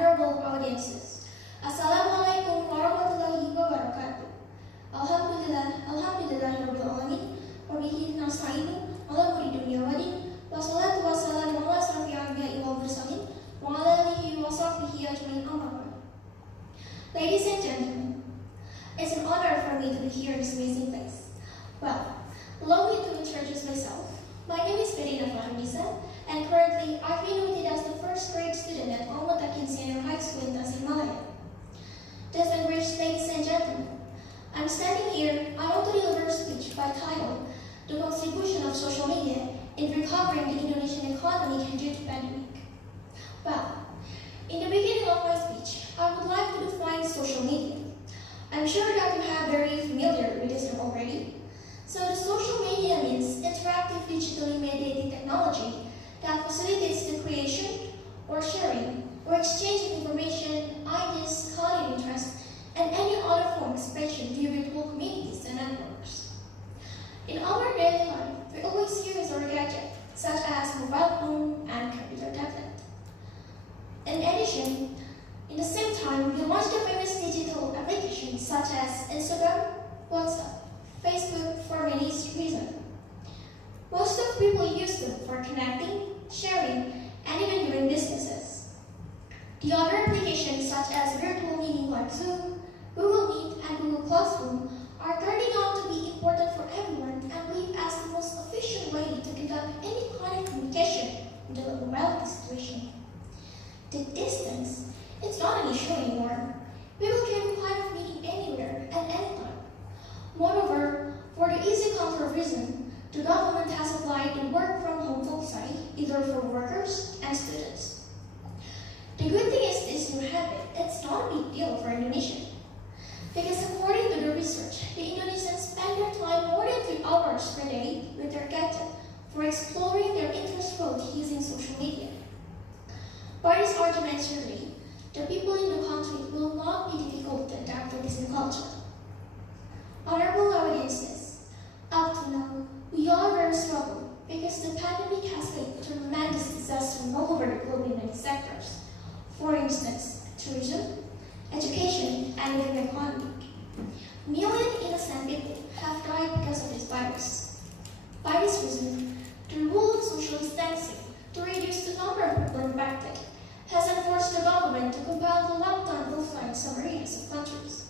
honorable audiences. Assalamualaikum warahmatullahi wabarakatuh. Alhamdulillahirabbil alamin. Wa bihi nasta'inu ala umuri dunya wa din. Wassalatu wassalamu ala asrofil anbiya'i wal mursalin wa ala alihi wa sahbihi ajma'in amma ba'd. Ladies and gentlemen, it's an honor for me to be here in this amazing place. Well, allow me to introduce myself. My name is Ferina, and currently I've been noted as the first grade student at Mutaqin Senior High School in Malaya. Distinguished ladies and gentlemen, I'm standing here. I want to deliver a speech by title, "The Contribution of Social Media in Recovering the Indonesian Economy due to Pandemic." Well, in the beginning of my speech, I would like to define social media. I'm sure that you have very familiar with this term already. So the social media means interactive digitally mediated technology that facilitates the creation or sharing or exchange of information, ideas, common interests, and any other form of expression via virtual communities and networks. In our daily life, we always use our gadgets, such as mobile phone and computer tablet. In addition, in the same time, we launched the famous digital applications such as Instagram, WhatsApp, Facebook for many reasons. Most of people use them for connecting, sharing, and even doing businesses. The other applications such as virtual meeting like Zoom, Google Meet, and Google Classroom are turning out to be important for everyone and believed as the most efficient way to conduct any kind of communication in the mobility situation. The distance, it's not an issue anymore. People can do kind of meeting anywhere and anytime. Moreover, for the easy comfort reason, the government has applied the work from home policy either for workers and students. The good thing is this new habit, it's not a big deal for Indonesia. Because according to the research, the Indonesians spend their time more than 3 hours per day with their gadget for exploring their interest growth using social media. By this argument survey, the people in the country will not be difficult to adapt to this new culture. Honorable audiences, up to now, we are very struggled because the pandemic has made tremendous disaster all over the globe in many sectors. For instance, tourism, education, and even the economy. Millions of innocent people have died because of this virus. By this reason, the rule of social distancing to reduce the number of people impacted has enforced the government to compel the lockdown offline in some areas of countries.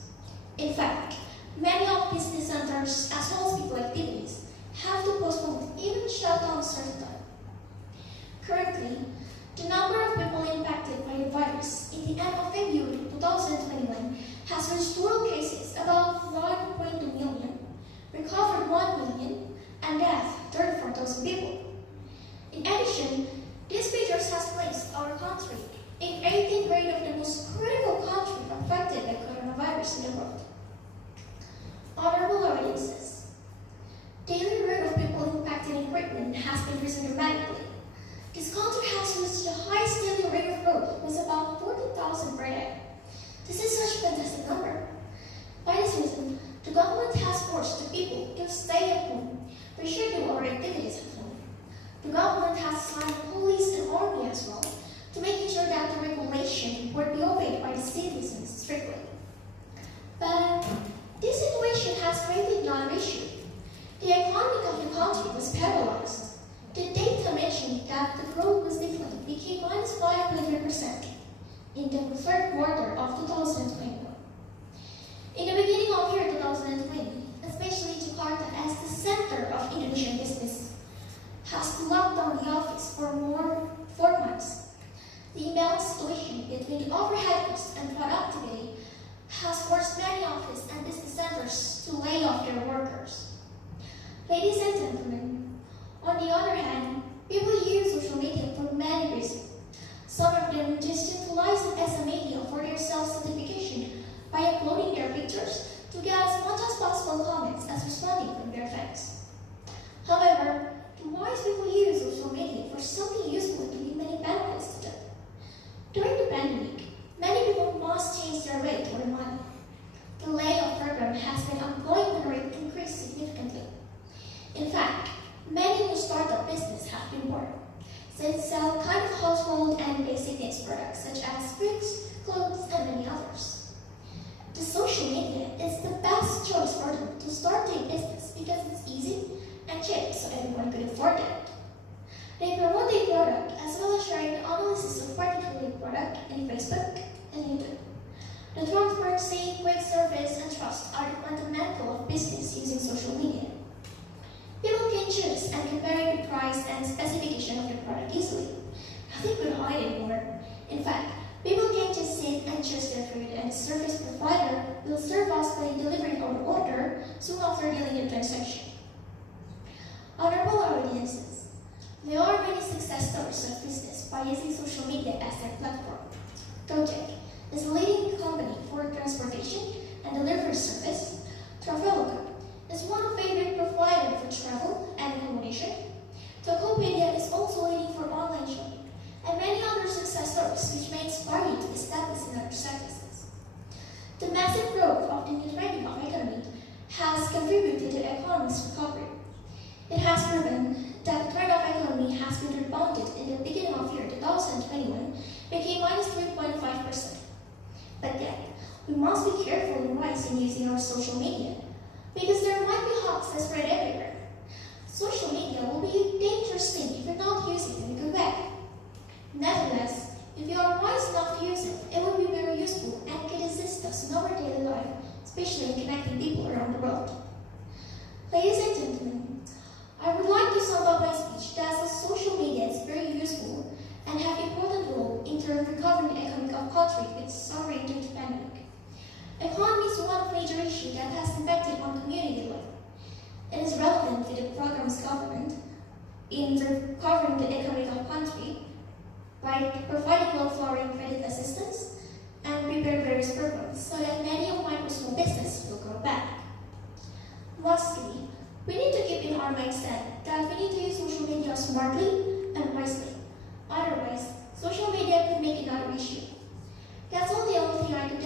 In fact, many of business centers as well as people activities have to postpone even shut down a certain time. Currently, the number of people impacted by the virus in the end of February 2021 has reached total cases about 1.2 million, recovered 1 million, and death 34,000 people. In addition, these figures has placed our country in 18th grade of the most critical country affected by coronavirus in the world. Honorable audiences, daily rate of people impacted in Britain has been risen dramatically. This country has reached the highest daily rate of growth, was about 40,000 per day. This is such a fantastic number. By this reason, the government has forced the people to stay at home, reschedule our activities at home. The government has assigned police and army as well to making sure that the regulation would be obeyed by the citizens strictly. But this situation has created another issue. The economy of the country was paralyzed. The data mentioned that the growth was declining became minus 5.3% in the third quarter of 2021. In the beginning of year 2020, especially Jakarta as the center of Indonesian business, has to lock down the office for more 4 months. The imbalanced situation between the overhead cost and productivity has forced many office and business centers to lay off their workers. Ladies and gentlemen, on the other hand, people use social media for many reasons. Some of them just utilize it as a medium for their self-certification by uploading their pictures to get as much as possible comments as responding from their fans. However, the wise people use social media for something useful to give many benefits to them. During the pandemic, many people must change their way to earn money. The layoff program has made unemployment rate increase significantly. In fact, many new startup businesses have been born. They sell kind of household and basic needs products such as foods, because it's easy and cheap so everyone could afford it. They promote their product as well as sharing analysis of particular product in Facebook and YouTube. The transparency, quick service, and trust are the fundamental of business using social media. People can choose and compare the price and specification of the product easily. Nothing could hide anymore. In fact, people can just sit and choose their food, and the service provider will serve us by delivering our order soon after dealing the transaction. Honorable audiences, there are many success stories of business by using social media as their platform. Gojek is a leading company for transportation and delivery service. Traveloka is one of favorite provider for travel and accommodation. Tokopedia is also leading for online shopping, and many other success stories which may inspire you to establish in other services. The massive growth of the new trending of economy has contributed to the economy's recovery. It has proven that the trend of economy has been rebounded in the beginning of year 2021, became minus 3.5%. But yet, we must be careful and wise in using our social media, because there might be hoax that spread everywhere. Social media will be a dangerous thing if you're not using it in a good way. Nevertheless, if you are wise enough to use it, it will be very useful and can assist us in our daily life, especially in connecting people around the world. Ladies and gentlemen, I would like to sum up my speech that social media is very useful and have an important role in terms of recovering the economy of country which is suffering due to pandemic. Economy is one of major issues that has impacted on community life. It is relevant to the program's government in recovering the economy of country by providing low-flowering credit assistance and prepare various programs so that many of micro small businesses will grow back. Lastly, we need to keep in our mindset that we need to use social media smartly and wisely. Otherwise, social media could make another issue. That's all the only thing I could